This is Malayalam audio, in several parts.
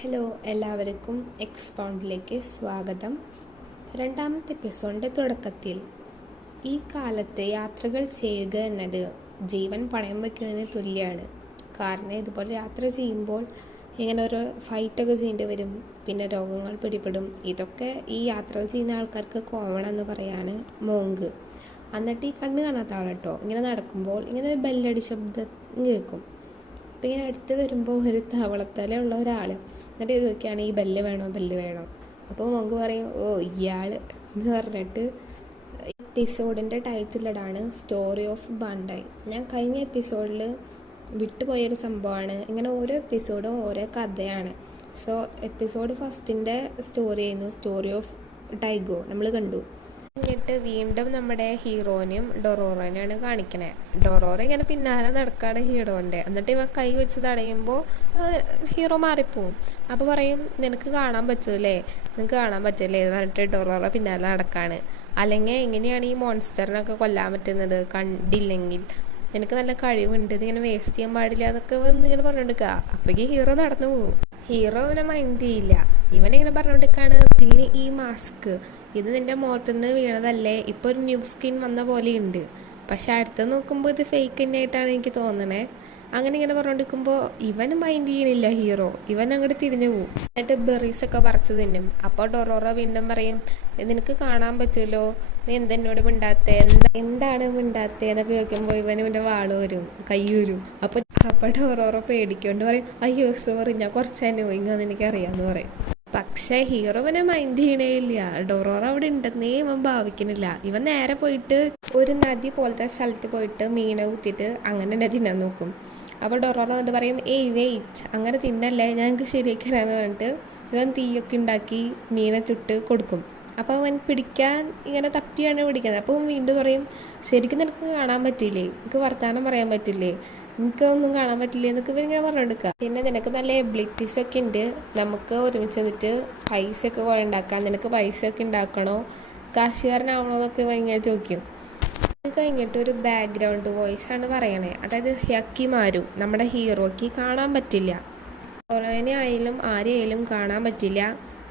ഹലോ, എല്ലാവർക്കും എക്സ്പൗണ്ടിലേക്ക് സ്വാഗതം. രണ്ടാമത്തെ എപ്പിസോഡിൻ്റെ തുടക്കത്തിൽ ഈ കാലത്ത് യാത്രകൾ ചെയ്യുക എന്നത് ജീവൻ പണയം വയ്ക്കുന്നതിന് തുല്യമാണ്. കാരണം ഇതുപോലെ യാത്ര ചെയ്യുമ്പോൾ ഇങ്ങനെ ഒരു ഫൈറ്റൊക്കെ ചെയ്യേണ്ടി വരും, പിന്നെ രോഗങ്ങൾ പിടിപെടും. ഇതൊക്കെ ഈ യാത്ര ചെയ്യുന്ന ആൾക്കാർക്ക് കോമൺ എന്ന് പറയാണ് മോങ്ക്. എന്നിട്ട് ഈ കണ്ണ് കാണാത്ത ആളട്ടോ ഇങ്ങനെ നടക്കുമ്പോൾ ഇങ്ങനെ ബെല്ലടി ശബ്ദം കേൾക്കും. അപ്പോൾ ഇങ്ങനെ അടുത്ത് വരുമ്പോൾ ഒരു തവളത്തല ഉള്ള ഒരാൾ എന്നിട്ട് ഇതൊക്കെയാണ് ഈ ബെല്ല് വേണോ. അപ്പോൾ മോങ്ക് പറയും, ഓ ഇയാൾ എന്ന് പറഞ്ഞിട്ട് എപ്പിസോഡിൻ്റെ ടൈറ്റിലിടാണ് സ്റ്റോറി ഓഫ് ബാൻഡായി. ഞാൻ കഴിഞ്ഞ എപ്പിസോഡിൽ വിട്ടുപോയൊരു സംഭവമാണ്. ഇങ്ങനെ ഓരോ എപ്പിസോഡും ഓരോ കഥയാണ്. സോ എപ്പിസോഡ് ഫസ്റ്റിൻ്റെ സ്റ്റോറി ആയിരുന്നു സ്റ്റോറി ഓഫ് ടൈഗോ നമ്മൾ കണ്ടു. എന്നിട്ട് വീണ്ടും നമ്മുടെ ഹീറോനെയും ഡൊറോറോനെയാണ് കാണിക്കണേ. ഡൊറോറ ഇങ്ങനെ പിന്നാലെ നടക്കാണ് ഹീറോൻ്റെ. എന്നിട്ട് ഇവൻ കൈ വെച്ച് തടയുമ്പോൾ ഹീറോ മാറിപ്പോവും. അപ്പോൾ പറയും, നിനക്ക് കാണാൻ പറ്റൂലേ എന്ന് പറഞ്ഞിട്ട് ഡൊറോറ പിന്നാലെ നടക്കാണ്. അല്ലെങ്കിൽ എങ്ങനെയാണ് ഈ മോൺസ്റ്ററിനൊക്കെ കൊല്ലാൻ പറ്റുന്നത്, കണ്ടില്ലെങ്കിൽ നിനക്ക് നല്ല കഴിവുണ്ട്, ഇതിങ്ങനെ വേസ്റ്റ് ചെയ്യാൻ പാടില്ല എന്നൊക്കെ ഇങ്ങനെ പറഞ്ഞുകൊണ്ടിരിക്കുക. അപ്പോഴേക്ക് ഹീറോ നടന്നു പോകും. ഹീറോ ഇവനെ മൈൻഡ് ചെയ്യില്ല. ഇവനിങ്ങനെ പറഞ്ഞുകൊണ്ടിരിക്കുകയാണ്, പിന്നെ ഈ മാസ്ക് ഇത് നിൻ്റെ മുഖത്തുനിന്ന് വീണതല്ലേ, ഇപ്പോൾ ഒരു ന്യൂ സ്കിൻ വന്ന പോലെയുണ്ട്, പക്ഷെ അടുത്ത് നോക്കുമ്പോൾ ഇത് ഫേക്ക് തന്നെയായിട്ടാണ് എനിക്ക് തോന്നണേ. അങ്ങനെ ഇങ്ങനെ പറഞ്ഞുകൊണ്ടിരിക്കുമ്പോൾ ഇവൻ മൈൻഡ് ചെയ്യണില്ല ഹീറോ. ഇവൻ അങ്ങോട്ട് തിരിഞ്ഞു പോകും. എന്നിട്ട് ബെറീസൊക്കെ പറിച്ച് തിന്നും. അപ്പോൾ ഡൊറോറ വീണ്ടും പറയും, നിനക്ക് കാണാൻ പറ്റുമല്ലോ, നീ എന്തെന്നോട് മിണ്ടാത്തേ, എന്താണ് മിണ്ടാത്തേ എന്നൊക്കെ ചോദിക്കുമ്പോൾ ഇവൻ്റെ വാള് വരും, കൈ വരും. അപ്പോൾ ഡൊറോറ പേടിക്കൊണ്ട് പറയും, അയ്യോ സോറി, ഞാൻ കുറച്ച് അനോയിങ്ങാന്ന് എനിക്കറിയാമെന്ന് പറയും. പക്ഷേ ഹീറോവിനെ മൈൻഡ് ചെയ്യണേ ഇല്ല. ഡൊറോറ അവിടെ ഉണ്ടെന്നേ ഇവൻ ഭാവിക്കുന്നില്ല. ഇവൻ നേരെ പോയിട്ട് ഒരു നദി പോലത്തെ സ്ഥലത്ത് പോയിട്ട് മീനെ കുത്തിയിട്ട് അങ്ങനെ തന്നെ തിന്നാൻ നോക്കും. അപ്പോൾ ഡൊറോറ എന്നിട്ട് പറയും, ഏയ് വെയിറ്റ്, അങ്ങനെ തിന്നല്ലേ, ഞങ്ങൾക്ക് ശരിയാക്കി തരാമെന്ന് പറഞ്ഞിട്ട് ഇവൻ തീയൊക്കെ ഉണ്ടാക്കി മീനെ ചുട്ട് കൊടുക്കും. അപ്പോൾ അവൻ പിടിക്കാൻ ഇങ്ങനെ തപ്പിയാണ് പിടിക്കുന്നത്. അപ്പോൾ വീണ്ടും പറയും, ശരിക്കും നിനക്ക് കാണാൻ പറ്റില്ലേ, എനിക്ക് വർത്തമാനം പറയാൻ പറ്റില്ലേ, എനിക്കൊന്നും കാണാൻ പറ്റില്ലേ എന്നൊക്കെ ഇവരിങ്ങനെ പറഞ്ഞെടുക്കുക. പിന്നെ നിനക്ക് നല്ല എബിലിറ്റീസ് ഒക്കെ ഉണ്ട്, നമുക്ക് ഒരുമിച്ച് നിന്നിട്ട് പൈസ ഒക്കെ കുറേ ഉണ്ടാക്കാം, നിനക്ക് പൈസ ഒക്കെ ഉണ്ടാക്കണോ, കാശുകാരനാവണോ എന്നൊക്കെ ഇങ്ങനെ ചോദിക്കും. അത് കഴിഞ്ഞിട്ട് ഒരു ബാക്ക്ഗ്രൗണ്ട് വോയിസ് ആണ് പറയണേ. അതായത് ഹ്യക്കിമാരു നമ്മുടെ ഹീറോയ്ക്ക് കാണാൻ പറ്റില്ല, കൊളേനെ ആയാലും ആരെയായാലും കാണാൻ പറ്റില്ല.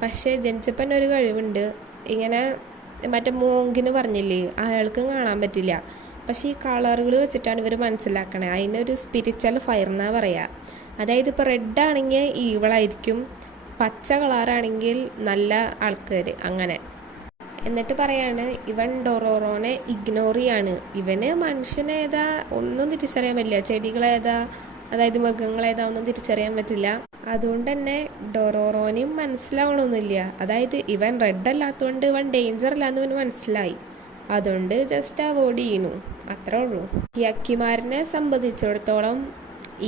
പക്ഷേ ജനിച്ചപ്പൻ ഒരു കഴിവുണ്ട്, ഇങ്ങനെ മറ്റേ മോങ്കിന് പറഞ്ഞില്ലേ അയാൾക്കും കാണാൻ പറ്റില്ല. പക്ഷേ ഈ കളറുകൾ വെച്ചിട്ടാണ് ഇവർ മനസ്സിലാക്കണേ. അതിനൊരു സ്പിരിച്വൽ ഫയർ എന്നാണ് പറയുക. അതായത് ഇപ്പോൾ റെഡ് ആണെങ്കിൽ ഈവിളായിരിക്കും, പച്ച കളറാണെങ്കിൽ നല്ല ആൾക്കാർ, അങ്ങനെ. എന്നിട്ട് പറയാണ്, ഇവൻ ഡൊറോറോനെ ഇഗ്നോർ ചെയ്യാണ്. ഇവന് മനുഷ്യനേതാ ഒന്നും തിരിച്ചറിയാൻ പറ്റില്ല, ചെടികളേതാ അതായത് മൃഗങ്ങളേതാ ഒന്നും തിരിച്ചറിയാൻ പറ്റില്ല. അതുകൊണ്ട് തന്നെ ഡൊറോറോനെയും മനസ്സിലാവണമെന്നില്ല. അതായത് ഇവൻ റെഡ് അല്ലാത്തതുകൊണ്ട് ഇവൻ ഡേഞ്ചർ അല്ലാന്ന് ഇവന് മനസ്സിലായി, അതുകൊണ്ട് ജസ്റ്റ് അവോയ്ഡ് ചെയ്യുന്നു, അത്രേ ഉള്ളൂ. യക്കിമാരനെ സംബന്ധിച്ചിടത്തോളം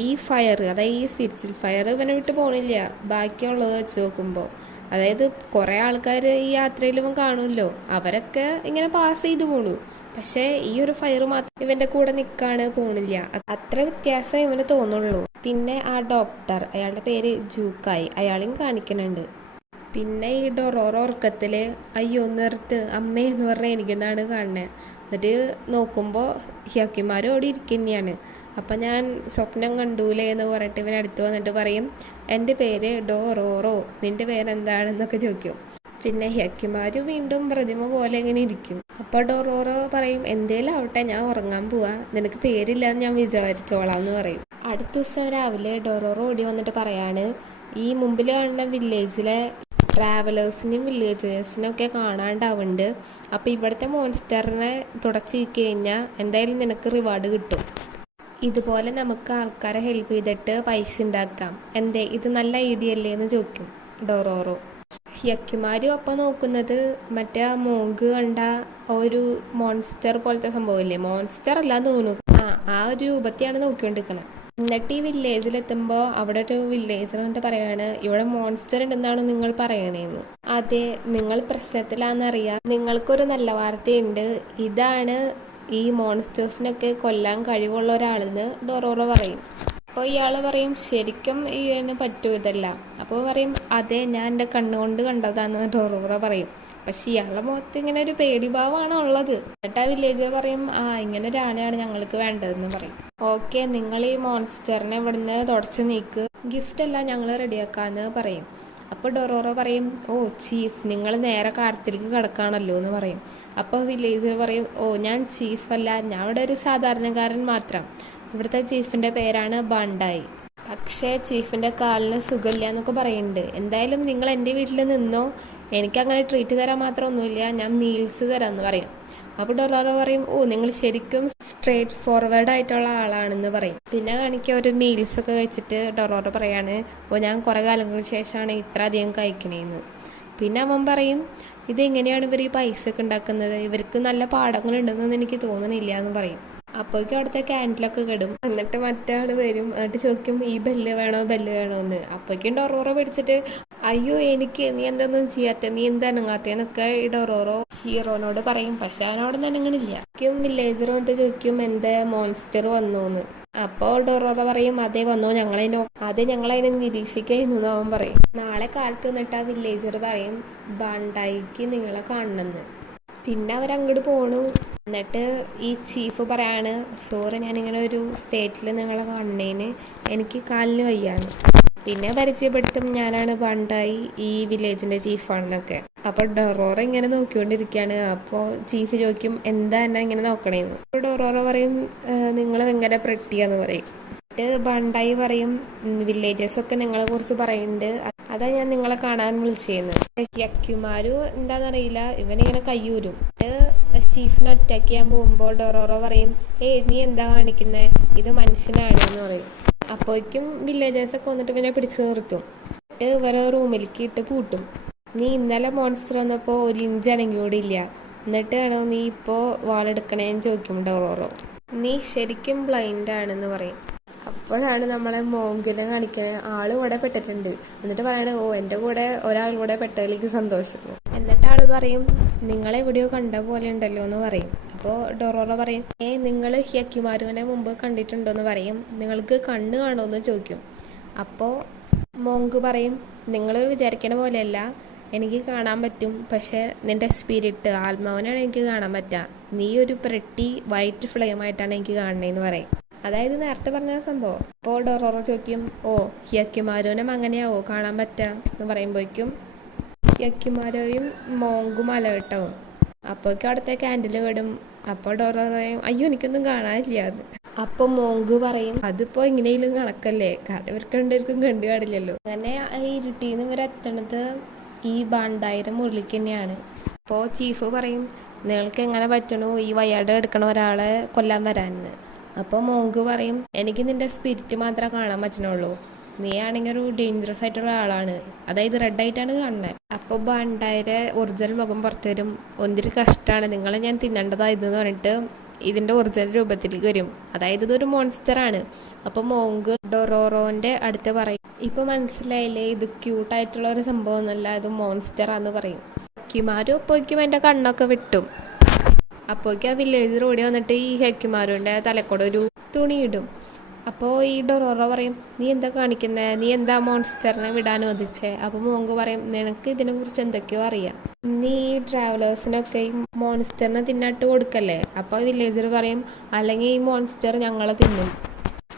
ഈ ഫയർ, അതായത് ഈ സ്പിരിച്വൽ ഫയർ ഇവനെ വിട്ട് പോകണില്ല ബാക്കിയുള്ളത് വെച്ച് നോക്കുമ്പോൾ. അതായത് കുറേ ആൾക്കാർ ഈ യാത്രയിൽ ഇവൻ കാണുമല്ലോ, അവരൊക്കെ ഇങ്ങനെ പാസ് ചെയ്ത് പോണു. പക്ഷേ ഈ ഒരു ഫയർ മാത്രം ഇവൻ്റെ കൂടെ നിൽക്കാണ്, പോണില്ല. അത്ര വ്യത്യാസം ഇവന് തോന്നുള്ളൂ. പിന്നെ ആ ഡോക്ടർ, അയാളുടെ പേര് ജൂക്കായി, അയാളെയും കാണിക്കുന്നുണ്ട്. പിന്നെ ഈ ഡൊറോറ ഉറക്കത്തിൽ അയ്യോ നിർത്ത് അമ്മേ എന്ന് പറഞ്ഞാൽ എനിക്കെന്നാണ് കാണുന്നത്. എന്നിട്ട് നോക്കുമ്പോൾ ഹ്യക്കിമാരും അവിടെ ഇരിക്കുന്നതാണ്. അപ്പം ഞാൻ സ്വപ്നം കണ്ടൂലേ എന്ന് പറഞ്ഞിട്ട് ഇവൻ അടുത്ത് വന്നിട്ട് പറയും, എൻ്റെ പേര് ഡൊറോറോ, നിൻ്റെ പേരെന്താണെന്നൊക്കെ ചോദിക്കും. പിന്നെ ഹ്യക്കിമാർ വീണ്ടും പ്രതിമ പോലെ ഇങ്ങനെ ഇരിക്കും. അപ്പോൾ ഡൊറോറോ പറയും, എന്തേലും ആവട്ടെ, ഞാൻ ഉറങ്ങാൻ പോവാ, നിനക്ക് പേരില്ലാന്ന് ഞാൻ വിചാരിച്ചോളാം എന്ന് പറയും. അടുത്ത ദിവസം രാവിലെ ഡൊറോറോ ഓടി വന്നിട്ട് പറയാണ്, ഈ മുമ്പിൽ കാണുന്ന വില്ലേജിലെ ട്രാവലേഴ്സിനും വില്ലേജേഴ്സിനൊക്കെ കാണാണ്ടാവുന്നുണ്ട്. അപ്പോൾ ഇവിടുത്തെ മോൺസ്റ്ററിനെ തുടച്ച് കഴിഞ്ഞാൽ എന്തായാലും നിനക്ക് റിവാർഡ് കിട്ടും. ഇതുപോലെ നമുക്ക് ആൾക്കാരെ ഹെൽപ്പ് ചെയ്തിട്ട് പൈസ ഉണ്ടാക്കാം, എന്തേ ഇത് നല്ല ഐഡിയ അല്ലേ എന്ന് ചോദിക്കും ഡൊറോറോ. ഹ്യക്കിമാരും അപ്പം നോക്കുന്നത് മറ്റേ മോങ്ക് കണ്ട ഒരു മോൺസ്റ്റർ പോലത്തെ സംഭവമില്ലേ, മോൺസ്റ്റർ അല്ലാന്ന് തോന്നുന്നു, ആ ഒരു രൂപത്തെയാണ് നോക്കിക്കൊണ്ടിരിക്കണം. എന്നിട്ട് ഈ വില്ലേജിലെത്തുമ്പോൾ അവിടെ ഒരു വില്ലേജർ കണ്ടിട്ട് പറയാണ്, ഇവിടെ മോൺസ്റ്റർ ഉണ്ടെന്നാണ് നിങ്ങൾ പറയണേന്ന്. അതെ, നിങ്ങൾ പ്രശ്നത്തിലാണെന്നറിയാം, നിങ്ങൾക്കൊരു നല്ല വാർത്തയുണ്ട്, ഇതാണ് ഈ മോൺസ്റ്റേഴ്സിനൊക്കെ കൊല്ലാൻ കഴിവുള്ള ഒരാളെന്ന് ഡൊറോറോ പറയും. അപ്പോൾ ഇയാൾ പറയും, ശരിക്കും ഇതിന് പറ്റൂ ഇതല്ല. അപ്പോൾ പറയും, അതെ ഞാൻ എൻ്റെ കണ്ണുകൊണ്ട് കണ്ടതാണെന്ന് ഡൊറോറോ പറയും. പക്ഷെ ഇയാളുടെ മുഖത്ത് ഇങ്ങനെ ഒരു പേടിഭാവമാണ് ഉള്ളത്. എന്നിട്ട് ആ വില്ലേജർ പറയും, ഇങ്ങനെ ഒരു ആനയാണ് ഞങ്ങൾക്ക് വേണ്ടതെന്ന് പറയും. ഓക്കെ, നിങ്ങൾ ഈ മോൺസ്റ്ററിനെ ഇവിടുന്ന് തുടച്ച് നീക്ക്, ഗിഫ്റ്റ് എല്ലാം ഞങ്ങൾ റെഡിയാക്കാന്ന് പറയും. അപ്പോൾ ഡൊറോറോ പറയും, ചീഫ്, നിങ്ങൾ നേരെ കാര്യത്തിലേക്ക് കിടക്കുകയാണല്ലോ എന്ന് പറയും. അപ്പോൾ വില്ലേജർ പറയും, ഞാൻ ചീഫല്ല, ഞാൻ ഇവിടെ ഒരു സാധാരണക്കാരൻ മാത്രം. ഇവിടുത്തെ ചീഫിൻ്റെ പേരാണ് ബാണ്ടായി. പക്ഷേ ചീഫിൻ്റെ കാലിന് സുഖമില്ല എന്നൊക്കെ പറയുന്നുണ്ട്. എന്തായാലും നിങ്ങൾ എൻ്റെ വീട്ടിൽ നിന്നോ, എനിക്കങ്ങനെ ട്രീറ്റ് തരാൻ മാത്രമൊന്നുമില്ല, ഞാൻ മീൽസ് തരാമെന്ന് പറയും. അപ്പോൾ ഡൊറോറോ പറയും, നിങ്ങൾ ശരിക്കും സ്ട്രേറ്റ് ഫോർവേഡ് ആയിട്ടുള്ള ആളാണെന്ന് പറയും. പിന്നെ കാണിക്കുക ഒരു മീൽസൊക്കെ വെച്ചിട്ട് ഡൊറോറോ പറയാണ്, ഞാൻ കുറേ കാലങ്ങൾക്ക് ശേഷമാണ് ഇത്ര അധികം കഴിക്കണേന്ന്. പിന്നെ അവൻ പറയും, ഇതെങ്ങനെയാണ് ഇവർ ഈ പൈസ ഒക്കെ ഉണ്ടാക്കുന്നത്, ഇവർക്ക് നല്ല പാഠങ്ങളുണ്ടെന്ന് എനിക്ക് തോന്നണില്ല എന്ന് പറയും. അപ്പോഴേക്കും അവിടുത്തെ ക്യാൻഡിലൊക്കെ കെടും. എന്നിട്ട് മറ്റേ ആൾ വരും, എന്നിട്ട് ചോദിക്കും, ഈ ബെല്ല് വേണോ എന്ന്. അപ്പോഴേക്കും ഡൊറോറോ പിടിച്ചിട്ട്, അയ്യോ എനിക്ക് നീ എന്തൊന്നും ചെയ്യാത്ത, നീ എന്താ അനങ്ങാത്തേന്നൊക്കെ ഈ ഡൊറോറോ ഹീറോനോട് പറയും. പക്ഷെ അവനോട് അനങ്ങണില്ല. വില്ലേജർ വന്നിട്ട് ചോദിക്കും, എന്താ മോൺസ്റ്റർ വന്നോന്ന്. അപ്പോൾ ഡൊറോറോ പറയും, അതേ വന്നോ, ഞങ്ങളതിനെ നിരീക്ഷിക്കുന്നു എന്ന് അവൻ പറയും. നാളെ കാലത്ത് വന്നിട്ട് ആ വില്ലേജർ പറയും, ബാണ്ടായിക്ക് നിങ്ങളെ കാണണമെന്ന്. പിന്നെ അവരങ്ങോട്ട് പോണു. എന്നിട്ട് ഈ ചീഫ് പറയാണ്, സോറി, ഞാനിങ്ങനെ ഒരു സ്റ്റേറ്റിൽ നിങ്ങളെ കാണുന്നതിന് എനിക്ക് കാലിന് വയ്യാന്ന്. പിന്നെ പരിചയപ്പെടുത്തും, ഞാനാണ് ബാണ്ടായി, ഈ വില്ലേജിൻ്റെ ചീഫാണെന്നൊക്കെ. അപ്പോൾ ഡൊറോറോ ഇങ്ങനെ നോക്കിക്കൊണ്ടിരിക്കുകയാണ്. അപ്പോൾ ചീഫ് ചോദിക്കും, എന്താ എന്നെ ഇങ്ങനെ നോക്കണേന്ന്. അപ്പോൾ ഡൊറോറോ പറയും, നിങ്ങൾ ഭയങ്കര പ്രെട്ടിയാന്ന് പറയും. എന്നിട്ട് ബാണ്ടായി പറയും, വില്ലേജേഴ്സൊക്കെ നിങ്ങളെ കുറിച്ച് പറയുന്നുണ്ട്, അതാ ഞാൻ നിങ്ങളെ കാണാൻ വിളിച്ചേന്ന്. യക്യുമാരു എന്താണെന്നറിയില്ല, ഇവനിങ്ങനെ കയ്യൂരും. ചീഫിനെ അറ്റാക്ക് ചെയ്യാൻ പോകുമ്പോൾ ഡൊറോറോ പറയും, നീ എന്താ കാണിക്കുന്നത്, ഇത് മനുഷ്യനാണ് എന്ന് പറയും. അപ്പോഴേക്കും വില്ലേജേഴ്സൊക്കെ വന്നിട്ട് ഇവനെ പിടിച്ച് നിർത്തും. എന്നിട്ട് ഇവരെ റൂമിലേക്ക് ഇട്ട് പൂട്ടും. നീ ഇന്നലെ മോൺസ്റ്റർ വന്നപ്പോൾ ഒരു ഇഞ്ച് അനങ്ങിയോടില്ല, എന്നിട്ട് വേണോ നീ ഇപ്പോൾ വാളെടുക്കണേന്ന് ചോദിക്കും ഡൊറോറോ. നീ ശരിക്കും ബ്ലൈൻഡ് ആണെന്ന് പറയും. അപ്പോഴാണ് നമ്മളെ മോങ്കിനെ കാണിക്കുന്നത്. ആൾ ഇവിടെ പെട്ടിട്ടുണ്ട്. എന്നിട്ട് പറയണേ, എൻ്റെ കൂടെ ഒരാൾ കൂടെ പെട്ടതിലേക്ക് സന്തോഷം. എന്നിട്ട് ആൾ പറയും, നിങ്ങളെവിടെയോ കണ്ട പോലെ ഉണ്ടല്ലോ എന്ന് പറയും. അപ്പോൾ ഡൊറോറോ പറയും, നിങ്ങൾ യക്യുമാരുവിനെ മുമ്പ് കണ്ടിട്ടുണ്ടോ എന്ന് പറയും. നിങ്ങൾക്ക് കണ്ണ് കാണുമോ എന്ന് ചോദിക്കും. അപ്പോൾ മോങ്ക് പറയും, നിങ്ങൾ വിചാരിക്കണ പോലെയല്ല, എനിക്ക് കാണാൻ പറ്റും, പക്ഷേ നിൻ്റെ സ്പിരിറ്റ്, ആത്മാവിനാണ് എനിക്ക് കാണാൻ പറ്റുക. നീ ഒരു പ്രെട്ടി വൈറ്റ് ഫ്ലെയിമായിട്ടാണ് എനിക്ക് കാണണേന്ന് പറയും. അതായത് നേരത്തെ പറഞ്ഞ സംഭവം. അപ്പോൾ ഡൊറോറോ ചോദിക്കും, യക്യുമാരുവിനും അങ്ങനെയാവോ കാണാൻ പറ്റുക എന്ന് പറയുമ്പോഴേക്കും യക്യുമാരോയും മോങ്കും അലേർട്ടാവും. അപ്പോഴേക്കും അവിടുത്തെ ക്യാൻഡിൽ വിടും. അപ്പോൾ ഡൊറോറോ പറയും, അയ്യോ എനിക്കൊന്നും കാണാനില്ല അത്. അപ്പോൾ മോങ്ക് പറയും, അതിപ്പോൾ എങ്ങനെയെങ്കിലും കണക്കല്ലേ, കാരണം ഇവർക്ക് രണ്ടുപേർക്കും കണ്ടു കാണില്ലല്ലോ. അങ്ങനെ ഈ ഇരുട്ടിന്ന് ഇവരെത്തണത് ഈ ബാണ്ടായിരം മുരളിക്ക് തന്നെയാണ്. അപ്പോൾ ചീഫ് പറയും, നിങ്ങൾക്ക് എങ്ങനെ പറ്റണു ഈ വയ്യാട് എടുക്കണ ഒരാളെ കൊല്ലാൻ വരാനെന്ന്. അപ്പോൾ മോങ്ക് പറയും, എനിക്ക് നിൻ്റെ സ്പിരിറ്റ് മാത്രമേ കാണാൻ പറ്റണുള്ളൂ, നീ ആണെങ്കിൽ ഒരു ഡേഞ്ചറസ് ആയിട്ടുള്ള ആളാണ്, അതായത് റെഡായിട്ടാണ് കാണുന്നത്. അപ്പോൾ ബാണ്ടായിരെ ഒറിജിനൽ മുഖം പുറത്തു വരും. ഒന്നിരി കഷ്ടമാണ്, നിങ്ങളെ ഞാൻ തിന്നേണ്ടതായിരുന്നു പറഞ്ഞിട്ട് ഇതിൻ്റെ ഒറിജിനൽ രൂപത്തിലേക്ക് വരും. അതായത് ഇതൊരു മോൺസ്റ്ററാണ്. അപ്പോൾ മോങ്ക് ഡൊറോറോൻ്റെ അടുത്ത് പറയും, ഇപ്പോൾ മനസ്സിലായില്ലേ, ഇത് ക്യൂട്ടായിട്ടുള്ള ഒരു സംഭവം ഒന്നുമല്ല, ഇത് മോൺസ്റ്ററാന്ന് പറയും. ഹെക്യുമാരു അപ്പോഴേക്കും എൻ്റെ കണ്ണൊക്കെ വിട്ടും. അപ്പോഴേക്കും ആ വില്ലേജർ ഓടി വന്നിട്ട് ഈ ഹെക്യുമാരുവിൻ്റെ തലക്കൂടെ ഒരു തുണിയിടും. അപ്പോൾ ഈ ഡൊറോറോ പറയും, നീ എന്താ കാണിക്കുന്നത്, നീ എന്താ മോൺസ്റ്ററിനെ വിടാൻ ഒതിച്ചേ. അപ്പോൾ മോങ്ക് പറയും, നിനക്ക് ഇതിനെക്കുറിച്ച് എന്തൊക്കെയോ അറിയാം, നീ ഈ ട്രാവലേഴ്സിനൊക്കെ ഈ മോൺസ്റ്ററിനെ തിന്നിട്ട് കൊടുക്കല്ലേ. അപ്പോൾ വില്ലേജർ പറയും, അല്ലെങ്കിൽ ഈ മോൺസ്റ്റർ ഞങ്ങളെ തിന്നും.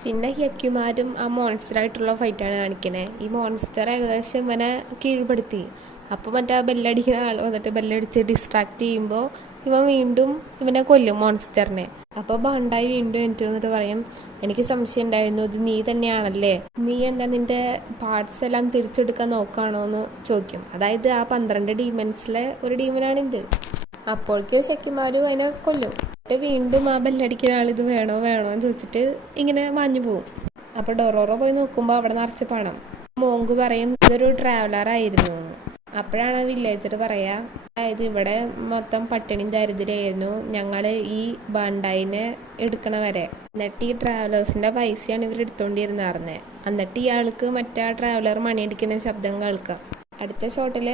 പിന്നെ ഹെക്യുമാരും ആ മോൺസ്റ്ററായിട്ടുള്ള ഫൈറ്റാണ് കാണിക്കുന്നത്. ഈ മോൺസ്റ്റർ ഏകദേശം ഇവനെ കീഴ്പ്പെടുത്തി. അപ്പോൾ മറ്റേ ബെല്ലടിക്കുന്ന ആൾ വന്നിട്ട് ബെല്ലടിച്ച് ഡിസ്ട്രാക്ട് ചെയ്യുമ്പോൾ ഇവൻ വീണ്ടും ഇവനെ കൊല്ലും മോൺസ്റ്ററിനെ. അപ്പോൾ ബാണ്ടായി വീണ്ടും എനിക്ക് വന്നിട്ട് പറയും, എനിക്ക് സംശയം ഉണ്ടായിരുന്നു, ഇത് നീ തന്നെയാണല്ലേ, നീ എന്താ നിൻ്റെ പാർട്സ് എല്ലാം തിരിച്ചെടുക്കാൻ നോക്കുകയാണോ എന്ന് ചോദിക്കും. അതായത് ആ 12 ഡീമൻസിലെ ഒരു ഡീമനാണിത്. അപ്പോഴേക്കും ഹെക്യുമാരും അതിനെ കൊല്ലും. എന്നിട്ട് വീണ്ടും ആ ബെല്ലടിക്കുന്ന ആൾ ഇത് വേണോ എന്ന് ചോദിച്ചിട്ട് ഇങ്ങനെ മാഞ്ഞു പോവും. അപ്പോൾ ഡൊറോറോ പോയി നോക്കുമ്പോൾ അവിടെ നിറച്ച് പണം. മോങ്ക് പറയും, ഇതൊരു ട്രാവലറായിരുന്നു എന്ന്. അപ്പോഴാണ് വില്ലേജർ പറയുക, അതായത് ഇവിടെ മൊത്തം പട്ടിണിയും ദരിദ്രമായിരുന്നു, ഞങ്ങൾ ഈ ബാണ്ടായിനെ എടുക്കണ വരെ. എന്നിട്ട് ഈ ട്രാവലേഴ്സിൻ്റെ പൈസയാണ് ഇവർ എടുത്തുകൊണ്ടിരുന്നായിരുന്നത്. എന്നിട്ട് ഇയാൾക്ക് മറ്റേ ട്രാവലർ മണിയടിക്കുന്ന ശബ്ദം കേൾക്കാം. അടുത്ത ഷോട്ടിൽ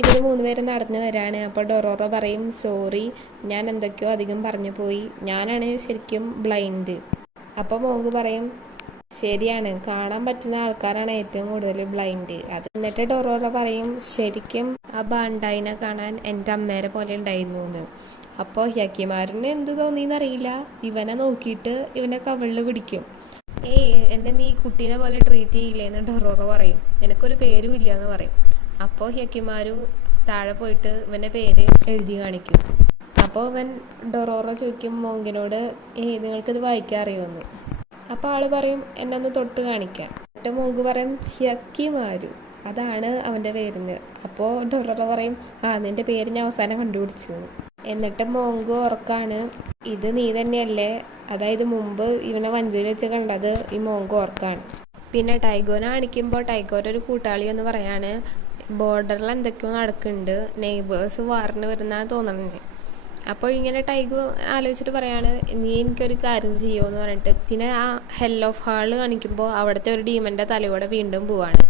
ഇവർ 3 പേരും നടന്നു വരാണ്. അപ്പോൾ ഡൊറോറോ പറയും, സോറി, ഞാൻ എന്തൊക്കെയോ അധികം പറഞ്ഞു പോയി, ഞാനാണ് ശരിക്കും ബ്ലൈൻഡ്. അപ്പോൾ മോങ്ക് പറയും, ശരിയാണ്, കാണാൻ പറ്റുന്ന ആൾക്കാരാണ് ഏറ്റവും കൂടുതൽ ബ്ലൈൻഡ്. അത് എന്നിട്ട് ഡൊറോറ പറയും, ശരിക്കും ആ ബാണ്ടായിനെ കാണാൻ എൻ്റെ അമ്മേരെ പോലെ ഉണ്ടായിരുന്നു എന്ന്. അപ്പോൾ ഹ്യാക്കിമാരന് എന്ത് തോന്നിയെന്നറിയില്ല, ഇവനെ നോക്കിയിട്ട് ഇവനെ കവിളിൽ പിടിക്കും. എൻ്റെ നീ കുട്ടീനെ പോലെ ട്രീറ്റ് ചെയ്യില്ലേന്ന് ഡൊറോറ പറയും. നിനക്കൊരു പേരും ഇല്ല എന്ന് പറയും. അപ്പോൾ ഹ്യാക്കിമാരു താഴെ പോയിട്ട് ഇവൻ്റെ പേര് എഴുതി കാണിക്കും. അപ്പോൾ ഇവൻ ഡൊറോറ ചോദിക്കും മോങ്കിനോട്, നിങ്ങൾക്കിത് വായിക്കാൻ അറിയുമെന്ന്. അപ്പോൾ ആൾ പറയും, എന്നെ ഒന്ന് തൊട്ട് കാണിക്കാൻ. എന്നിട്ട് മോങ്ക് പറയും, ഹ്യാക്കിമാരു, അതാണ് അവൻ്റെ പേരിന്. അപ്പോൾ ഡൊറോറ പറയും, നിൻ്റെ പേര് ഞാൻ അവസാനം കണ്ടുപിടിച്ചു. എന്നിട്ട് മോങ്ക് ഓർക്കാണ്, ഇത് നീ തന്നെയല്ലേ, അതായത് മുമ്പ് ഇവനെ വഞ്ചിയിൽ വെച്ച് കണ്ടത് ഈ മോങ്ക് ഓർക്കാണ്. പിന്നെ ടൈഗോനെ കാണിക്കുമ്പോൾ ടൈഗോരൊരു കൂട്ടാളി എന്ന് പറയാണ്, ബോർഡറിൽ എന്തൊക്കെയോ നടക്കുന്നുണ്ട്, നെയ്ബേഴ്സ് വാറിന് വരുന്നതാണ് തോന്നണേ. അപ്പോൾ ഇങ്ങനെ ടൈഗോ ആലോചിച്ചിട്ട് പറയാണ്, നീ എനിക്കൊരു കാര്യം ചെയ്യുമോ എന്ന് പറഞ്ഞിട്ട്. പിന്നെ ആ ഹെൽ ഓഫ് ഹാള് കാണിക്കുമ്പോൾ അവിടുത്തെ ഒരു ഡീമൻ്റെ തലയോടെ വീണ്ടും പോവാണ്.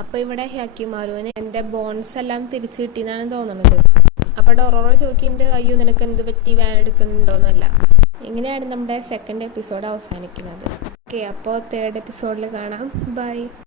അപ്പോൾ ഇവിടെ ഹ്യാക്കിമാരുവിന് എൻ്റെ ബോൺസ് എല്ലാം തിരിച്ചു കിട്ടിയെന്നാണ് തോന്നുന്നത്. അപ്പോൾ ഡൊറോറ ചോദിക്കുന്നുണ്ട്, അയ്യോ നിനക്ക് എന്ത് പറ്റി, വാൻ എടുക്കുന്നുണ്ടോയെന്നല്ല. ഇങ്ങനെയാണ് നമ്മുടെ സെക്കൻഡ് എപ്പിസോഡ് അവസാനിക്കുന്നത്. ഓക്കെ, അപ്പോൾ തേർഡ് എപ്പിസോഡിൽ കാണാം. ബൈ.